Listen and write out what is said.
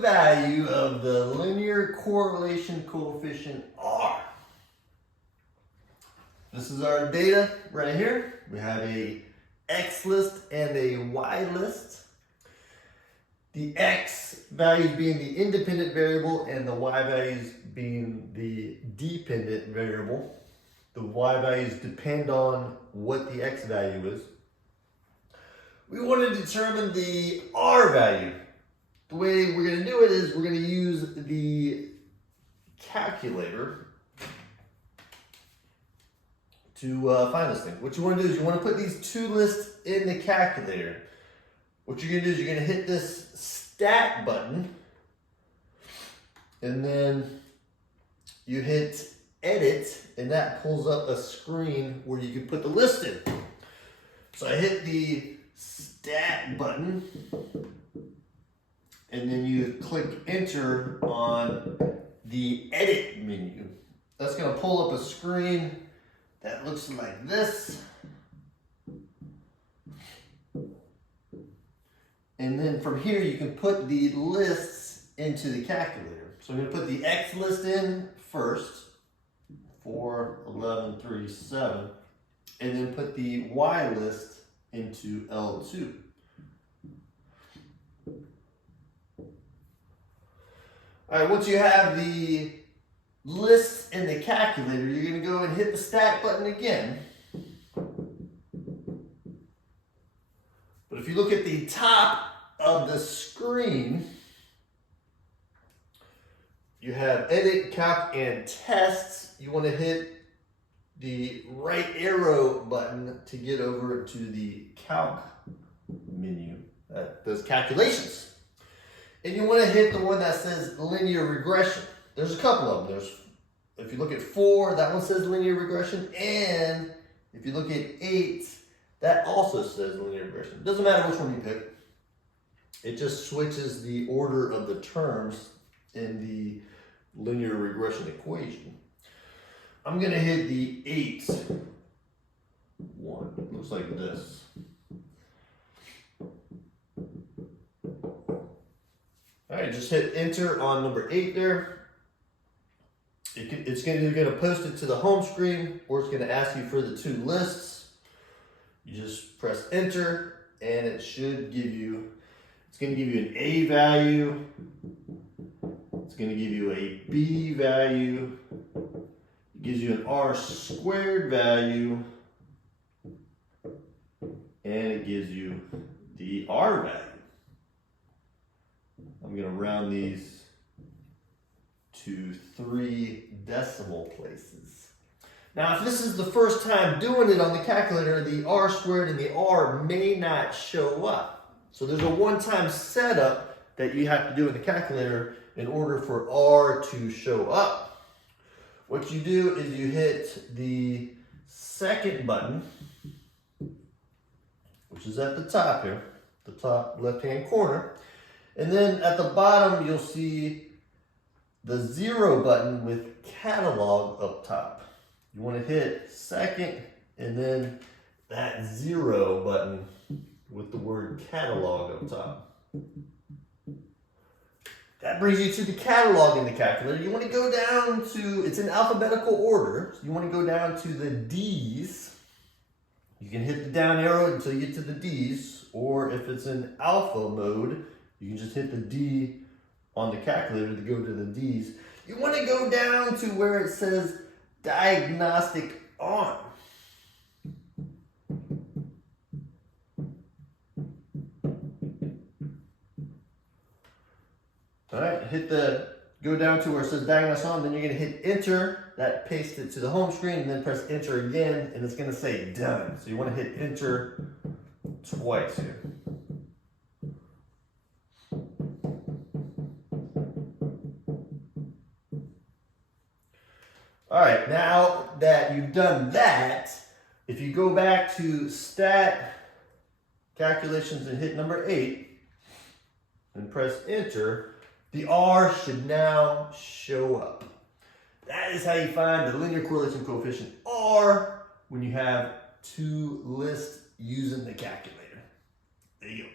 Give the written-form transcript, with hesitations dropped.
value of the linear correlation coefficient R. This is our data right here. We have a X list and a Y list. The X values being the independent variable and the Y values being the dependent variable. The Y values depend on what the X value is. We want to determine the R value. The way we're going to do it is we're going to use the calculator to find this thing. What you want to do is you want to put these two lists in the calculator. What you're going to do is you're going to hit this stat button, and then you hit edit, and that pulls up a screen where you can put the list in. So I hit the stat button, and then you click enter on the edit menu. That's going to pull up a screen that looks like this. And then from here you can put the lists into the calculator. So I'm going to put the X list in first, 4, 11, 3, 7, and then put the Y list into L2. All right, once you have the lists in the calculator, you're going to go and hit the stat button again. But if you look at the top of the screen, you have edit, calc, and tests. You want to hit the right arrow button to get over to the calc menu that does calculations. And you want to hit the one that says linear regression. There's a couple of them. If you look at 4, that one says linear regression. And if you look at 8, that also says linear regression. It doesn't matter which one you pick. It just switches the order of the terms in the linear regression equation. I'm going to hit the 8 one. It looks like this. All right, just hit enter on number 8 there. It's either going to post it to the home screen, or it's going to ask you for the two lists. You just press enter, and it should give you, it's going to give you an A value. It's going to give you a B value. It gives you an R squared value. And it gives you the R value. I'm going to round these to 3 decimal places. Now, if this is the first time doing it on the calculator, the R squared and the R may not show up. So there's a one-time setup that you have to do in the calculator in order for R to show up. What you do is you hit the second button, which is at the top here, the top left-hand corner. And then at the bottom, you'll see the 0 button with catalog up top. You want to hit second, and then that 0 button with the word catalog up top. That brings you to the catalog in the calculator. You want to go down to, it's in alphabetical order. So you want to go down to the D's. You can hit the down arrow until you get to the D's, or if it's in alpha mode, you can just hit the D on the calculator to go to the D's. You want to go down to where it says diagnostic on. All right, go down to where it says diagnostic on, then you're going to hit enter. That pastes it to the home screen, and then press enter again, and it's going to say done. So you want to hit enter twice here. All right, now that you've done that, if you go back to stat calculations and hit number 8 and press enter, the R should now show up. That is how you find the linear correlation coefficient R when you have two lists using the calculator. There you go.